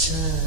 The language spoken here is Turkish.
bakacaksın